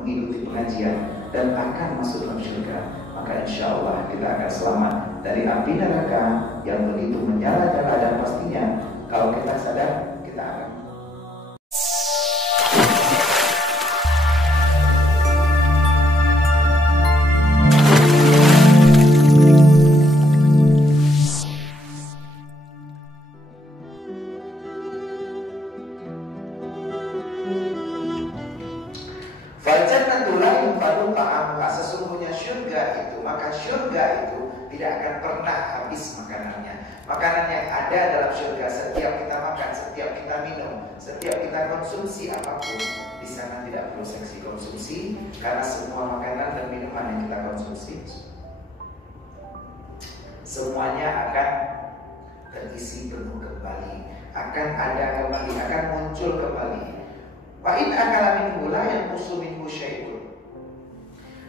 mengikuti pengajian dan akan masuk dalam surga, maka insya Allah kita akan selamat dari api neraka yang begitu menyala-nyala, dan pastinya kalau kita sadar kita akan sesungguhnya syurga itu, maka syurga itu tidak akan pernah habis makanannya. Makanan yang ada dalam syurga, setiap kita makan, setiap kita minum, setiap kita konsumsi apapun, di sana tidak perlu seksi konsumsi, karena semua makanan dan minuman yang kita konsumsi semuanya akan terisi penuh kembali, akan ada kembali, akan muncul kembali. Wa in akala minhu la yanqusu minhu syai'un.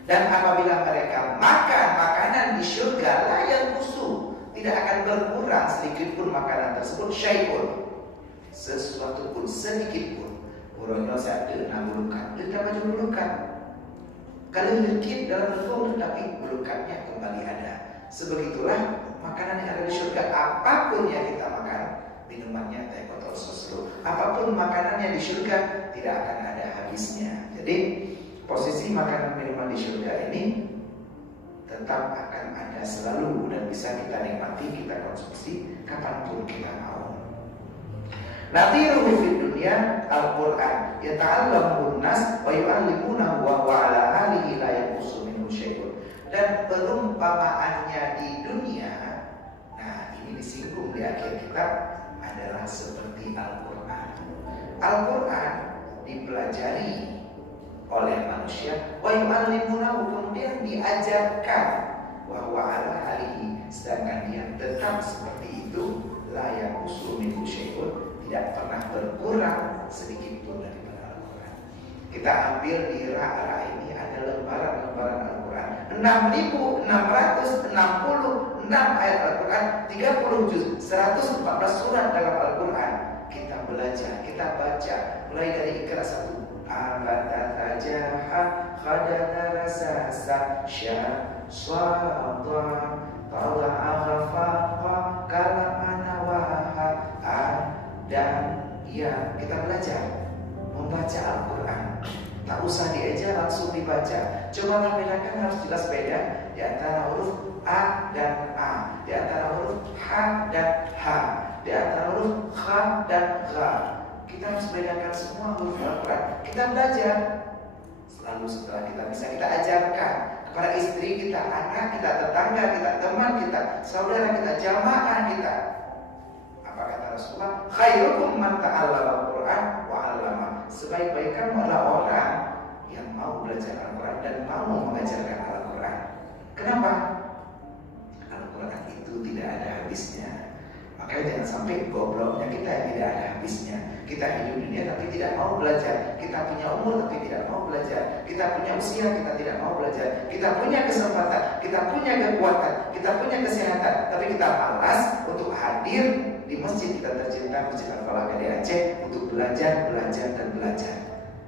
Dan apabila mereka makan makanan di surga, layan musuh, tidak akan berkurang sedikit pun makanan tersebut, syai'un, sesuatu pun, sedikit pun. Orangnya saya ada bulukan, dia baju bulukan. Kalau sedikit dalam bentuk, tapi bulukannya kembali ada. Sebegitulah makanan yang ada di surga. Apapun yang kita makan, minumannya teh botol susu, apapun makanannya di surga, tidak akan ada habisnya. Jadi posisi makanan minuman di surga ini tetap akan ada selalu dan bisa kita nikmati, kita konsumsi kapanpun kita mau. Nadhiruhu fid dunya al-Qur'an yata'allamuhu an-nas wa yu'allimunahu wa huwa ala alihi la yanqusu minhu syai'un. Dan perumpamaannya di dunia, nah ini disinggung di akhir kitab, adalah seperti Al-Qur'an. Al-Qur'an dipelajari oleh manusia, wa yu'allimunahu, kemudian diajarkan, wa huwa ala alihi, sedangkan dia tetap seperti itu, la yanqusu minhu syai'un, tidak pernah berkurang sedikit pun daripada Al-Quran. Kita ambil di Ra' ini ada lembaran-lembaran Al-Quran, 6.666 ayat Al-Quran, 30 juz, 114 surat dalam Al-Quran. Kita belajar, kita baca, mulai dari Iqra 1, Abatajaha khadana rasasa syaswada tala'a ghafaqa kalamana waha. Dan ya, kita belajar membaca Al-Quran, tak usah dieja, langsung dibaca. Cuma membedakan harus jelas beda di antara huruf A dan A, di antara huruf H dan H, di antara huruf H dan H. Kita harus bedakan semua huruf Al-Quran. Kita belajar. Selalu setelah kita bisa, kita ajarkan kepada istri kita, anak kita, tetangga kita, teman kita, saudara kita, jamaah kita. Apa kata Rasulullah? Khairukum man ta'allama al-Quran wa 'allama. Sebaik-baik kamu adalah orang yang mau belajar Al-Quran dan mau mengajarkan Al-Quran. Kenapa? Al-Quran itu tidak ada habisnya. Makanya jangan sampai gobloknya kita yang tidak ada habisnya. Kita hidup dunia tapi tidak mau belajar. Kita punya umur tapi tidak mau belajar. Kita punya usia, kita tidak mau belajar. Kita punya kesempatan, kita punya kekuatan, kita punya kesehatan, tapi kita malas untuk hadir di masjid kita tercinta, Masjid Al-Falah di Aceh, untuk belajar, dan belajar.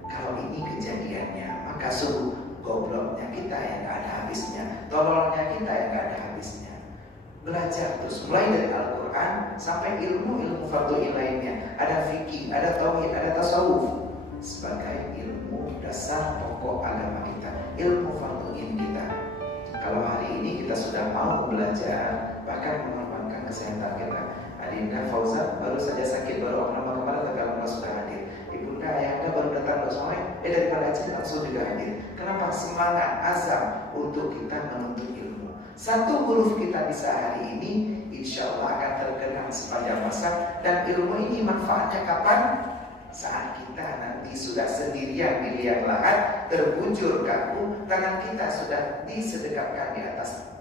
Kalau ini kejadiannya, maka sungguh gobloknya kita yang gak ada habisnya, tololnya kita yang gak ada habisnya. Belajar terus, mulai dari Al-Quran sampai ilmu-ilmu fardhu lainnya. Ada fikih, ada tauhid, ada tasawuf, sebagai ilmu dasar pokok agama kita, ilmu fardhu kita. Kalau hari ini kita sudah mau belajar, bahkan mengorbankan kesehatan kita. Adinda Fauzan baru saja sakit, baru nama kemarin, tapi Allah sudah hadir. Ibunda, ayahnya baru datang bersama, daripada Aceh langsung juga hadir. Kenapa? Semangat, azam untuk kita menuntut ilmu. Satu huruf kita bisa hari ini, insya Allah akan terkenang sepanjang masa. Dan ilmu ini manfaatnya kapan? Saat kita nanti sudah sendirian di liang lahat, terbujur kaku, tangan kita sudah disedekapkan di atas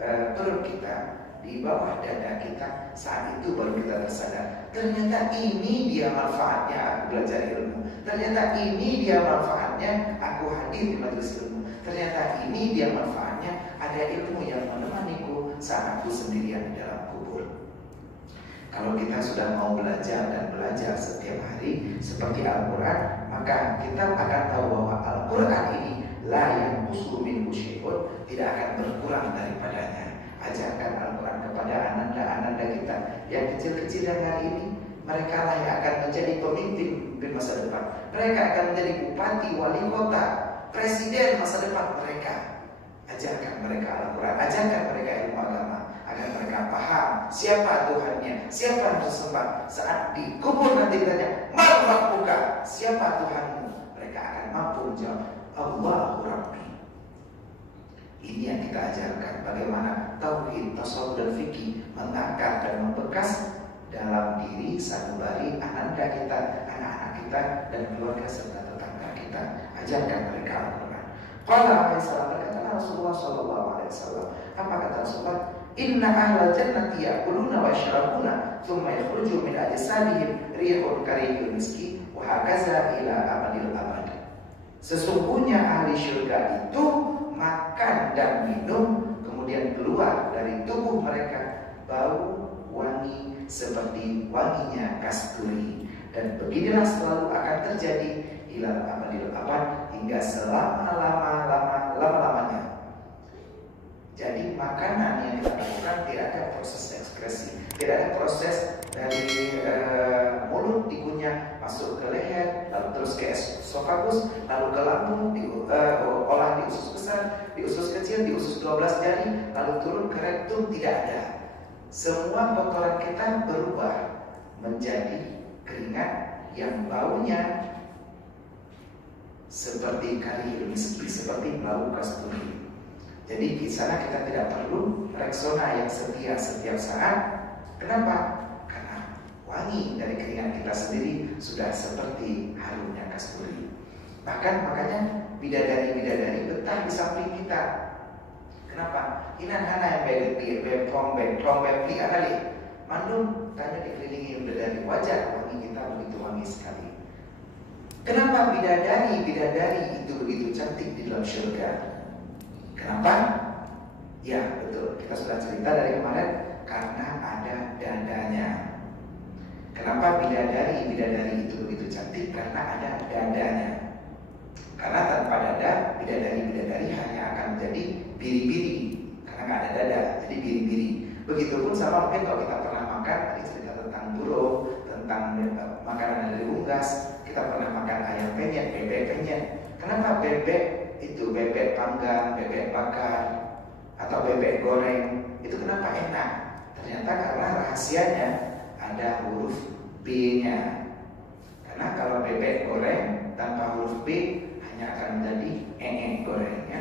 perut kita, di bawah dada kita. Saat itu baru kita tersadar, ternyata ini dia manfaatnya aku belajar ilmu. Ternyata ini dia manfaatnya aku hadir di majelis ilmu. Ternyata ini dia manfaatnya ada ilmu yang menemaniku saat aku sendirian di dalam kubur. Kalau kita sudah mau belajar dan belajar setiap hari seperti Al-Quran, maka kita akan tahu bahwa Al-Quran ini la yanqusu minhu syai'un, tidak akan berkurang daripadanya. Ajarkan Al-Quran kepada ananda-ananda kita yang kecil-kecil dan hari ini. Mereka lah yang akan menjadi pemimpin di masa depan. Mereka akan menjadi bupati, wali kota, presiden masa depan mereka. Ajarkan mereka Al-Quran, ajarkan mereka ilmu agama, agar mereka paham siapa Tuhannya, siapa yang harus disembah. Saat dikubur nanti ditanya, "Man rabbuka?" Siapa Tuhanmu? Mereka akan mampu menjawab, "Allahu Rabbi." Ini yang kita ajarkan, bagaimana tauhid, tasawuf dan fikih mengakar dan membekas dalam diri sanubari ananda kita, anak-anak kita, dan keluarga serta tetangga kita. Ajarkan mereka Al-Quran. Qala alaihi salam, berkata Rasulullah sallallahu alaihi wasallam, apa kata Rasulullah? Inna ahlal jannati ya'kuluna wa yashrabuna thumma yakhruju min ajsadihim rihun karihil miski wa hakaza ila amadil abad. Sesungguhnya ahli syurga itu makan dan minum, kemudian keluar dari tubuh mereka bau wangi seperti wanginya kasturi, dan beginilah selalu akan terjadi ilal amadil abad, hingga selama-lamanya. Jadi makanan yang kita lakukan tidak ada proses ekskresi, tidak ada proses dari mulut dikunyah masuk ke leher, lalu terus ke esofagus, lalu ke lambung, diolah di usus besar, di usus kecil, di usus 12 jari, lalu turun ke rektum. Tidak ada. Semua kotoran kita berubah menjadi keringat yang baunya seperti karihil miski, seperti bau kasturi. Jadi di sana kita tidak perlu reksona yang setia setiap saat. Kenapa? Karena wangi dari keringat kita sendiri sudah seperti harumnya kasturi. Bahkan makanya bidadari-bidadari betah di samping kita. Kenapa? Inan hana yang bepom bepli kali. Mandum tanya dikelilingi bidadari, wajar wangi kita begitu wangi sekali. Kenapa bidadari itu begitu cantik di dalam surga? Kenapa? Ya betul, kita sudah cerita dari kemarin, karena ada dadanya. Kenapa bidadari itu begitu cantik? Karena ada dadanya. Karena tanpa dada, bidadari hanya akan menjadi biri-biri, karena nggak ada dada, jadi biri-biri. Begitupun sama mungkin kalau kita pernah makan, tadi cerita tentang burung, tentang makanan dari unggas, kita pernah makan ayam penyet, bebek penyet. Kenapa bebek itu, bebek panggang, bebek bakar, atau bebek goreng, itu kenapa enak? Ternyata karena rahasianya ada huruf B-nya. Karena kalau bebek goreng tanpa huruf B hanya akan menjadi goreng ya.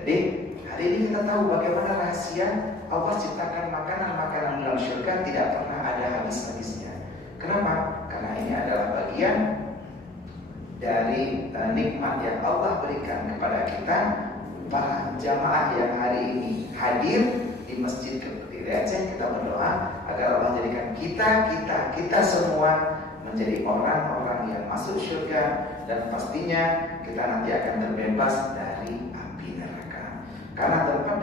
Jadi hari ini kita tahu bagaimana rahasia Allah ciptakan makanan-makanan dalam surga tidak pernah ada habis-habisnya. Kenapa? Karena ini adalah bagian dari nikmat yang Allah berikan kepada kita, para jamaah yang hari ini hadir di Masjid Kediri Aceh. Kita berdoa agar Allah jadikan kita semua menjadi orang-orang yang masuk surga, dan pastinya kita nanti akan terbebas dari api neraka. Karena tempat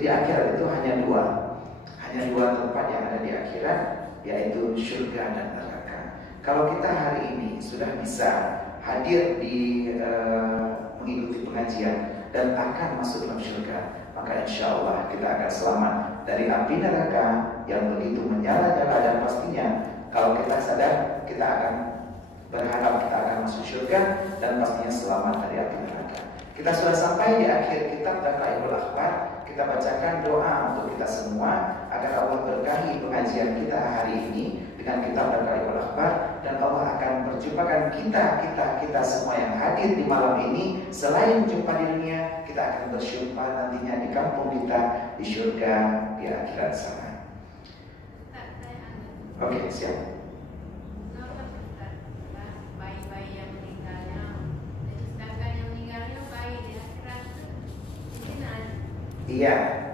di akhirat itu hanya dua tempat yang ada di akhirat, yaitu surga dan neraka. Kalau kita hari ini sudah bisa hadir di mengikuti pengajian dan akan masuk dalam surga, maka insya Allah kita akan selamat dari api neraka yang begitu menyala-nyala, dan pastinya kalau kita sadar kita akan berharap kita akan masuk surga dan pastinya selamat dari api neraka. Kita sudah sampai di akhir kitab Dalailul Akhbar. Kita bacakan doa untuk kita semua agar Allah berkahi pengajian kita hari ini dengan kitab Dalailul Akhbar, dan Allah akan perjumpakan kita semua yang hadir di malam ini. Selain jumpa di dunia, kita akan berjumpa nantinya di kampung kita, di surga, di akhirat sana. Oke, siap. Iya.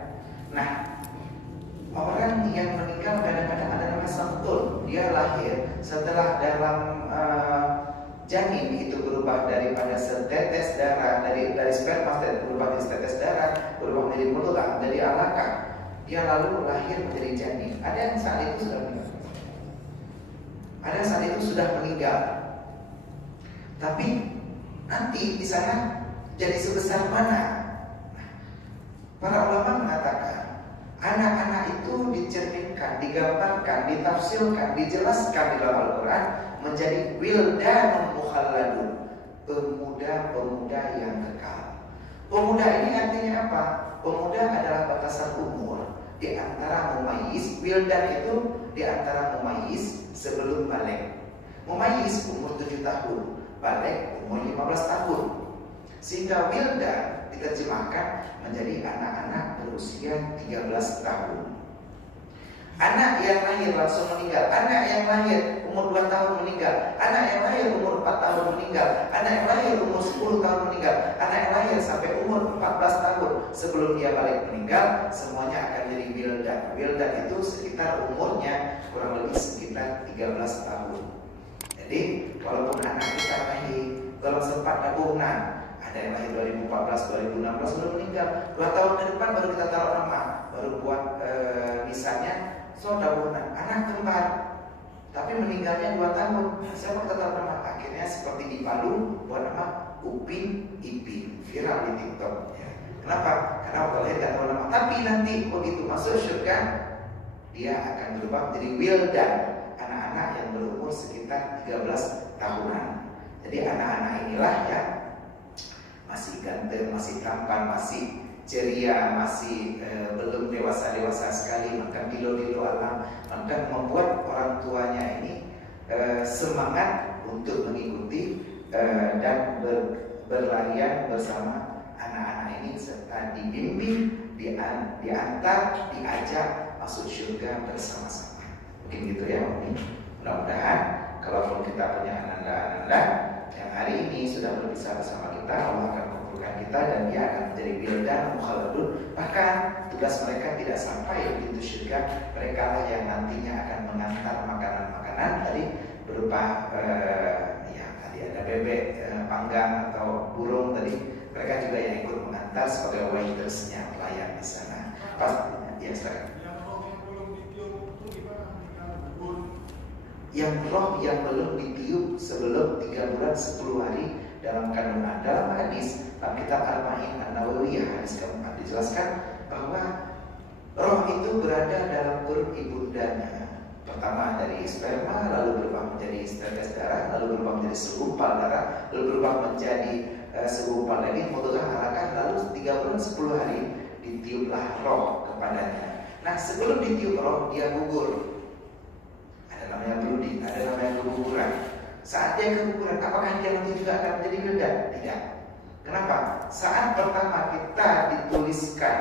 Nah, orang yang meninggal kadang-kadang ada rasa betul. Dia lahir setelah dalam janin itu berubah daripada setetes darah, dari sperma berubah menjadi setetes darah, berubah menjadi mudghah, dari alaqah. Dia lalu lahir menjadi janin. Ada yang saat itu sudah meninggal. Ada yang saat itu sudah meninggal. Tapi nanti di sana jadi sebesar mana? Nah, para ulama mengatakan anak-anak itu dicerminkan, digambarkan, ditafsirkan, dijelaskan di dalam Al-Quran menjadi wildanun mukhalladun, pemuda-pemuda yang kekal. Pemuda ini artinya apa? Pemuda adalah batasan umur di antara mumayyiz. Wildan itu di antara mumayyiz sebelum balik. Mumayyiz umur 7 tahun, balik umur 15 tahun. Sehingga wildan diterjemahkan menjadi anak-anak berusia 13 tahun. Anak yang lahir langsung meninggal, anak yang lahir umur 2 tahun meninggal, anak yang lahir umur 4 tahun meninggal, anak yang lahir umur 10 tahun meninggal, anak yang lahir sampai umur 14 tahun sebelum dia balik meninggal, semuanya akan jadi wildan. Wildan itu sekitar umurnya kurang lebih sekitar 13 tahun. Jadi kalaupun anak kita lahir dalam sempat tabunan, ada yang lahir 2014, 2016 belum meninggal, 2 tahun ke depan baru kita taruh nama, baru buat misalnya tabunan, anak kembar, tapi meninggalnya 2 tahun. Siapa kita taruh nama? Akhirnya seperti di Palu buat nama Upin Ipin, viral di TikTok. Ya. Kenapa? Karena waktu lahir tidak tahu nama. Tapi nanti begitu masuk surga, dia akan berubah menjadi wildan, anak-anak yang berumur sekitar 13 tahunan. Jadi anak-anak inilah yang masih ganteng, masih tampan, masih ceria, masih belum dewasa sekali, maka dilo alam, maka membuat orang tuanya ini semangat untuk mengikuti dan berlarian bersama anak-anak ini, serta dibimbing, diantar, diajak masuk surga bersama-sama. Mungkin gitu ya, mudah-mudahan kalaupun kita punya ananda-ananda yang hari ini sudah berpisah bersama kita, Allah akan kumpulkan kita dan dia akan menjadi wildan mukhalladun. Bahkan tugas mereka tidak sampai pintu surga, mereka lah yang nantinya akan mengantar makanan-makanan tadi berupa ya tadi ada bebek panggang atau burung tadi, mereka juga yang ikut mengantar sebagai waitersnya, pelayan di sana. Pastinya ya sekarang. Yang roh yang belum ditiup sebelum 3 bulan 10 hari dalam kandungan. Dalam hadis kitab Al-Ma'in An-Nawawiyah hadis keempat dijelaskan bahwa roh itu berada dalam perut ibundanya. Pertama dari sperma, lalu berubah menjadi tetes darah, lalu berubah menjadi segumpal darah, lalu berubah menjadi segumpal lagi mudghah alaqah, lalu 3 bulan 10 hari ditiuplah roh kepadanya. Nah sebelum ditiup roh dia gugur. Namanya brudi, ada namanya keguguran. Saat dia keguguran, apakah dia nanti juga akan menjadi wildan? Tidak. Kenapa? Saat pertama kita dituliskan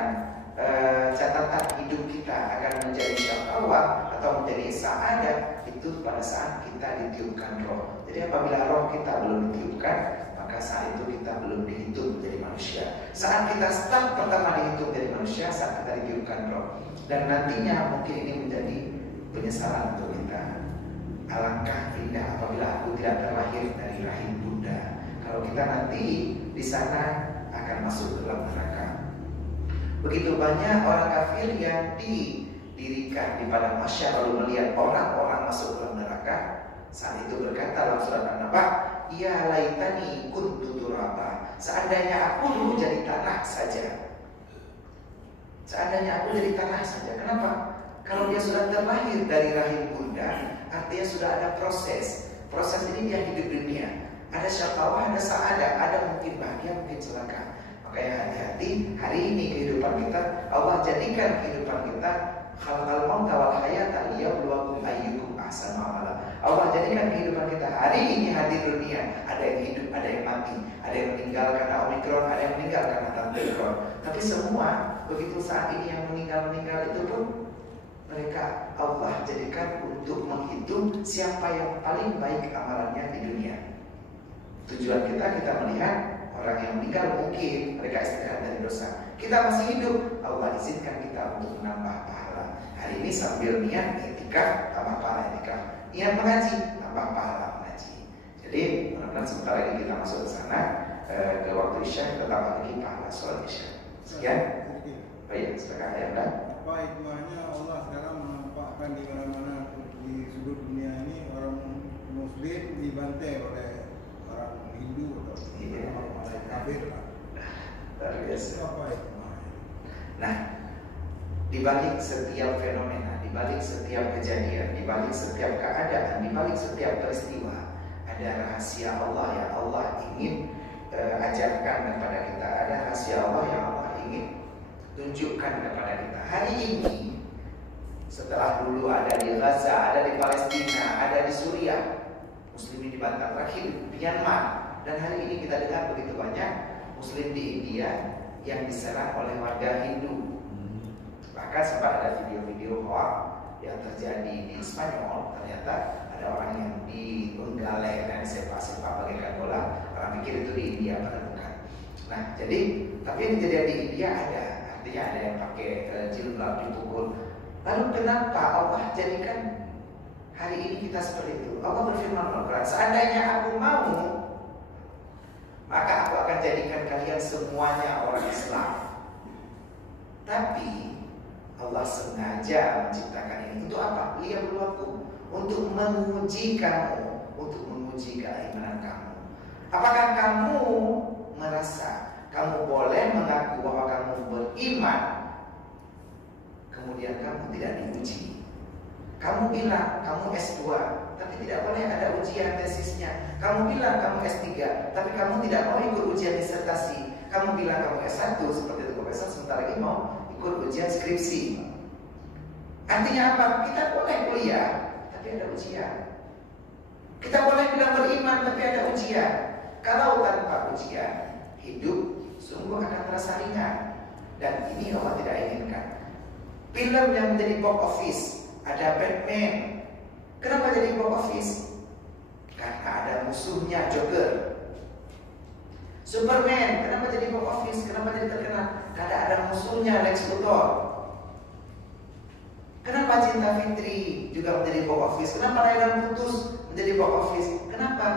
catatan hidup kita akan menjadi syaqawah atau menjadi sa'adah, itu pada saat kita ditiupkan roh. Jadi apabila roh kita belum ditiupkan, maka saat itu kita belum dihitung menjadi manusia. Saat kita start pertama dihitung menjadi manusia, saat kita ditiupkan roh. Dan nantinya mungkin ini menjadi penyesalan untuk kita. Alangkah indah apabila aku tidak terlahir dari rahim bunda. Kalau kita nanti di sana akan masuk ke dalam neraka. Begitu banyak orang kafir yang didirikan di padang mahsyar lalu melihat orang-orang masuk ke dalam neraka. Saat itu berkata dalam surat An-Naba, ya laitani kuntu turaba. Seandainya aku dulu jadi tanah saja. Seandainya aku jadi tanah saja. Kenapa? Kalau dia sudah terlahir dari rahim bunda, artinya sudah ada proses. Proses ini dia hidup dunia. Ada syaqawah, ada sa'adah, ada mungkin bahagia, mungkin celaka. Makanya hati-hati, hari ini kehidupan kita, Allah jadikan kehidupan kita khalaqal mauta wal hayata liyabluwakum ayyukum ahsanu amala. Allah jadikan kehidupan kita hari ini hadir dunia. Ada yang hidup, ada yang mati, ada yang meninggal karena Omikron, ada yang meninggal karena Omikron. Tapi semua begitu saat ini yang meninggal itu pun mereka Allah jadikan untuk menghitung siapa yang paling baik amalannya di dunia. Tujuan kita melihat orang yang meninggal mungkin mereka istirahat dari dosa. Kita masih hidup, Allah izinkan kita untuk menambah pahala. Hari ini sambil niat i'tikaf, tambah pahala i'tikaf. Niat mengaji, tambah pahala mengaji. Jadi mudah-mudahan sebentar lagi kita masuk ke sana, ke waktu isya kita tambah lagi pahala sholat isya. Sekian. Baik, sekarang ayat dah. Apa hikmahnya Allah sekarang menampakkan di mana-mana di seluruh dunia ini orang muslim dibantai oleh orang Hindu atau kafir lah. Luar biasa. Apa hikmahnya? Nah, di balik setiap fenomena, di balik setiap kejadian, di balik setiap keadaan, di balik setiap peristiwa, ada rahasia Allah yang Allah ingin ajarkan kepada kita. Ada rahasia Allah yang Allah ingin tunjukkan kepada kita. Hari ini, setelah dulu ada di Gaza, ada di Palestina, ada di Suriah, Muslimin dibantah, terakhir di Myanmar, dan hari ini kita dengar begitu banyak Muslim di India yang diserang oleh warga Hindu. Bahkan sempat ada video-video hoax yang terjadi di Spanyol. Ternyata ada orang yang diunggale dan sepak-sepak bagaikan bola. Orang pikir itu di India, padahal bukan. Nah, jadi tapi yang kejadian di India ada. Artinya ada yang pakai jilbab dipukul. Lalu kenapa Allah jadikan hari ini kita seperti itu? Allah berfirman Al-Quran, seandainya aku mau, maka aku akan jadikan kalian semuanya orang Islam. Tapi Allah sengaja menciptakan ini untuk apa? Liyabluwakum, untuk menguji kamu, untuk menguji keimanan kamu. Apakah kamu merasa kamu boleh mengaku bahwa kamu beriman, kemudian kamu tidak diuji? Kamu bilang kamu S2, tapi tidak boleh ada ujian tesisnya. Kamu bilang kamu S3, tapi kamu tidak mau ikut ujian disertasi. Kamu bilang kamu S1, seperti itu profesor, sebentar lagi mau ikut ujian skripsi. Artinya apa? Kita boleh kuliah, tapi ada ujian. Kita boleh bilang beriman, tapi ada ujian. Kalau tanpa ujian, hidup sungguh akan terasa ringan. Dan ini Allah tidak inginkan. Film yang menjadi box office, ada Batman. Kenapa jadi box office? Karena ada musuhnya Joker. Superman, kenapa jadi box office? Kenapa jadi terkenal? Karena ada musuhnya Lex Luthor. Kenapa Cinta Fitri juga menjadi box office? Kenapa Layangan Putus menjadi box office? Kenapa?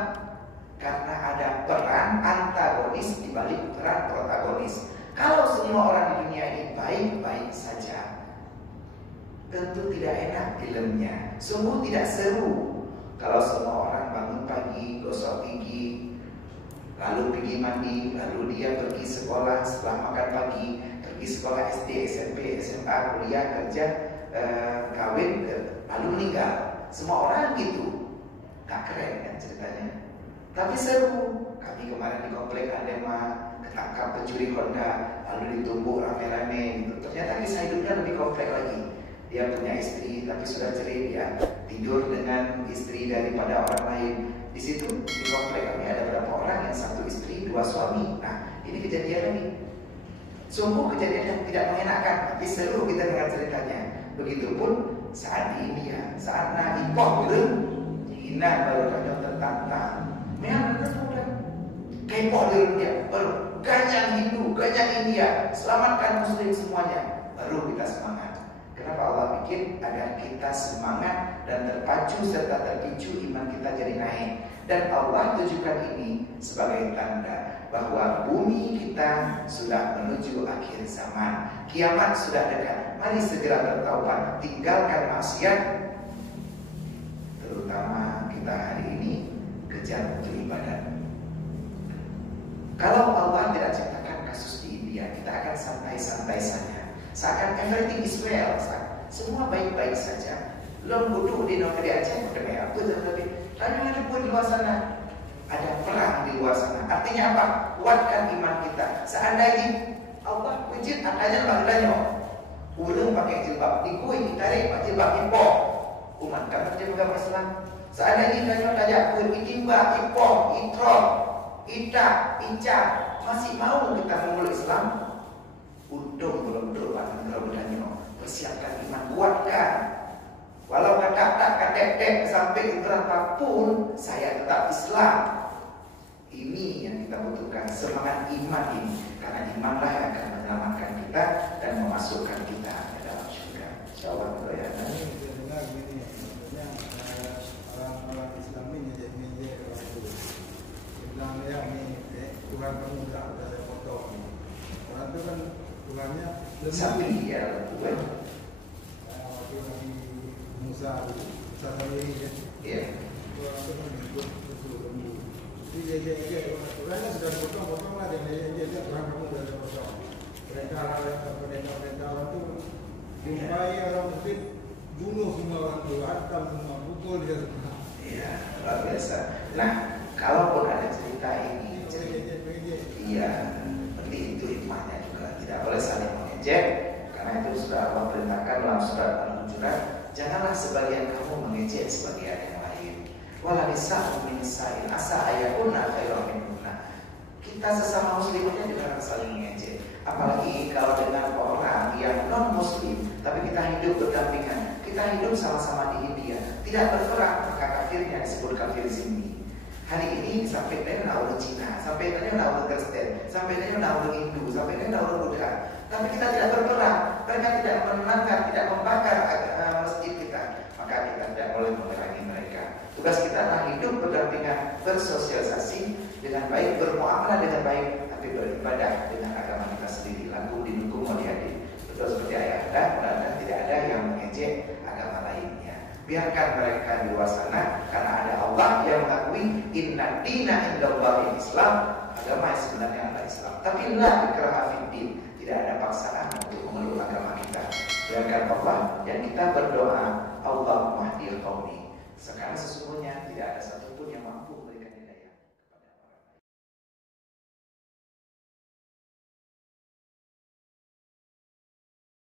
Karena ada peran antagonis di balik peran protagonis. Kalau semua orang di dunia ini baik-baik saja, tentu tidak enak filmnya. Sungguh tidak seru kalau semua orang bangun pagi, gosok gigi, lalu pergi mandi, lalu dia pergi sekolah, setelah makan pagi pergi sekolah SD, SMP, SMA, kuliah, kerja, kawin, lalu meninggal. Semua orang gitu. Gak keren kan ceritanya. Tapi seru. Kami kemarin di komplek Andema ketangkap pencuri Honda, lalu ditumbuk rame-rame gitu. Ternyata kisah hidupnya lebih kompleks lagi. Dia punya istri tapi sudah cerai, dia tidur dengan istri daripada orang lain. Di situ di komplek kami ada beberapa orang yang satu istri, dua suami. Nah, ini kejadian lagi. Sungguh kejadian yang tidak mengenakan, tapi seru kita dengar ceritanya. Begitupun saat di India, saat Nabi Pohon hina baru ada tertantang. Memang sudah kepoh dia, baru ganyang Hindu, ganyang India, selamatkan Muslim semuanya. Baru kita semangat. Kenapa Allah bikin? Agar kita semangat dan terpacu serta terpicu iman kita jadi naik. Dan Allah tunjukkan ini sebagai tanda bahwa bumi kita sudah menuju akhir zaman. Kiamat sudah dekat. Mari segera bertaubat, tinggalkan maksiat. Terutama kita hari ini kejar untuk ibadah. Kalau Allah tidak ciptakan kasus di India, kita akan santai-santai saja. Seakan everything is well, semua baik-baik saja. Belum duduk di negeri Aceh, udah aku lebih. Lalu ada pun di luar sana, ada perang di luar sana. Artinya apa? Kuatkan iman kita. Seandainya Allah wujud aja bagdanya, ulung pakai jilbab, dikui ditarik pakai jilbab impor. Umat kami dia pegang Islam. Seandainya kalian tajak pun itimba, impor, itrol, ita, ica, masih mau kita memeluk Islam? Untung belum berubah bagdanya. Persiapkan iman, kuatkan. Walau kata kadek-dek sampai berapapun, saya tetap Islam. Ini yang kita butuhkan, semangat iman ini. Karena imanlah yang akan menyelamatkan kita dan memasukkan kita ke dalam surga. Insyaallah ya. Ini saya dengar gini, maksudnya orang-orang Islam ini ngejek orang itu. Dia bilang ya ini Tuhan kamu udah ada foto. Orang itu kan Tuhannya Sapi ya, waktu lagi Musa sendiri ya. Iya. Orang itu kan ikut usul lembu. Ejek-ejek Qurannya sudah potong-potong lah dan ejek-ejek Tuhan kamu sudah potong. Perintah Allah itu jumpai orang muslim, bunuh semua orang tua, hantam semua, pukul dia semua. Iya, luar biasa. Nah, kalaupun ada cerita ini, iya, seperti itu hikmahnya juga. Tidak boleh saling mengejek, karena itu sudah Allah perintahkan dalam surat Al-Hujurat. Janganlah sebagian kamu mengejek sebagian yang lain. Wala nisa'u min nisa'in asa ayakunna khairan minkunna. Kita sesama muslimnya juga harus saling mengejek. Apalagi kalau dengan orang yang non muslim, tapi kita hidup berdampingan, kita hidup sama-sama di India, tidak berperang, maka kafirnya disebut kafir zimmi. Hari ini sampai dengan orang Cina, sampai dengan orang Kristen, sampai dengan orang Hindu, sampai dengan orang Buddha, tapi kita tidak berperang, mereka tidak menenangkan, tidak membakar masjid kita, maka kita tidak boleh memerangi mereka. Tugas kita adalah hidup berdampingan, bersosialisasi dengan baik, bermuamalah dengan baik, tapi beribadah dengan agama kita sendiri. Langsung didukung oleh adik. Betul seperti ayah anda, mudah-mudahan tidak ada yang mengejek agama lainnya. Biarkan mereka di luar sana, karena ada Allah yang mengakui inna dina indallahil Islam, agama yang sebenarnya adalah Islam. Tapi la ikraha fiddin, tidak ada paksaan untuk memeluk agama kita. Biarkan Allah dan kita berdoa, Allahumma hdil qaumi. Sekarang sesungguhnya tidak ada satupun yang mampu